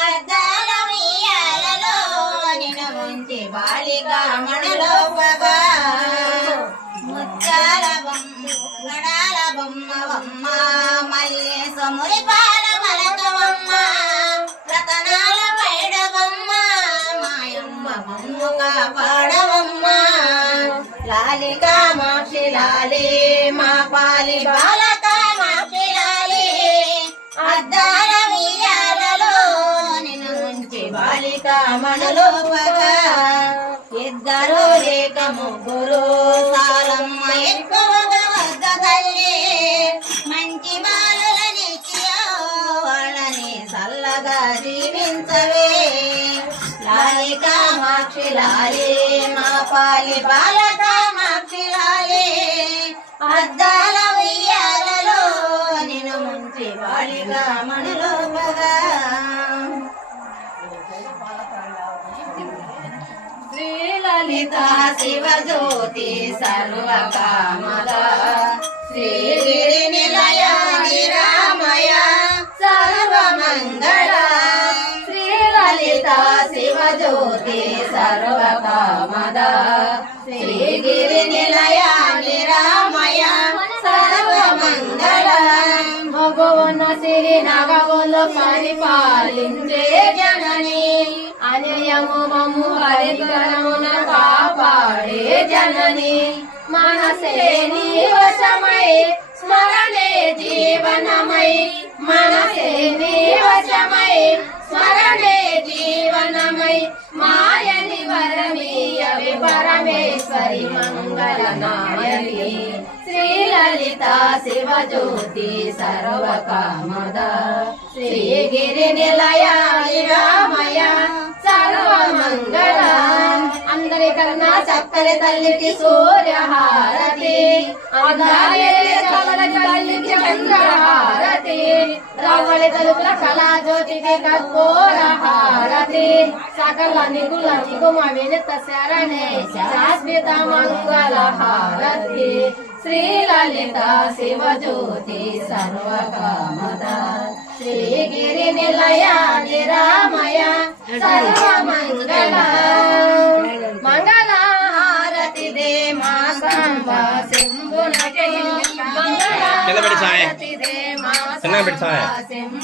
అద్దాల ఉయ్యాలలో నిన్ను ఉంచి బాలిక మణలోపగా ముత్యాల బొమ్మ గడాల బొమ్మవమ్మ మల్లె సమురి పాల మలకవమ్మ రతనాల పైడవమ్మ మాయమ్మ మమ్ముగా పాడవమ్మ లాలి కామాక్షి లాలి మా పాలి బాల కామాక్షి లాలి అద్దాల ఉయ్యాలలో నిన్ను ఉంచి బాలిక మణలోపగా ఇద్దరు లేక ముగ్గురు సాలమ్మ ఎక్కువగా వద్ద తల్లి మంచి బాలులనిచ్చియో వాళ్ళని చల్లగా జీవించవే లాలి కామాక్షి లాలి మా పాలి బాల కామాక్షి లాలి అద్దాల ఉయ్యాలలో నిన్ను ముంచి బాలిక మణలోపగా శ్రీలలిత శివజ్యోతి సర్వకామద శ్రీగిరి నిలయ నిరామయ సర్వమంగళ శ్రీలలిత శివజ్యోతి సర్వకామద శ్రీగిరి నిలయ నిరామయ సర్వమంగళ భగవన సిరి నగవులు పరిపాలించే జనని అనియము మము హరికరమున కాపాడే జనని మనసే నీ వశమై స్మరణే జీవనమై మనసే నీ వశమై స్మరణే జీవనమై మాయని వరమీయవి పరమేశ్వరి మంగళ నాయకి శ్రీలలిత శివజ్యోతి సర్వకామద శ్రీగిరి నిలయ నిరామయ సర్వమంగళ అందరికన్నా చక్కని తల్లికి సూర్యహారతి తల్లికి చంద్రహారతి రవళి తలుపుల కళాజ్యోతికి కర్పూర హారతి సకల నిగుల నిగుమ వినిత శరణే శాశ్వత మంగళ హారతి శ్రీలలిత శివజ్యోతి సర్వకామద శ్రీగిరి నిలయ నిరామయ సర్వమంగళ మంగళ హారతి దే మా సాంబ శంభునకే మంగళ హారతి దే మా సాంబ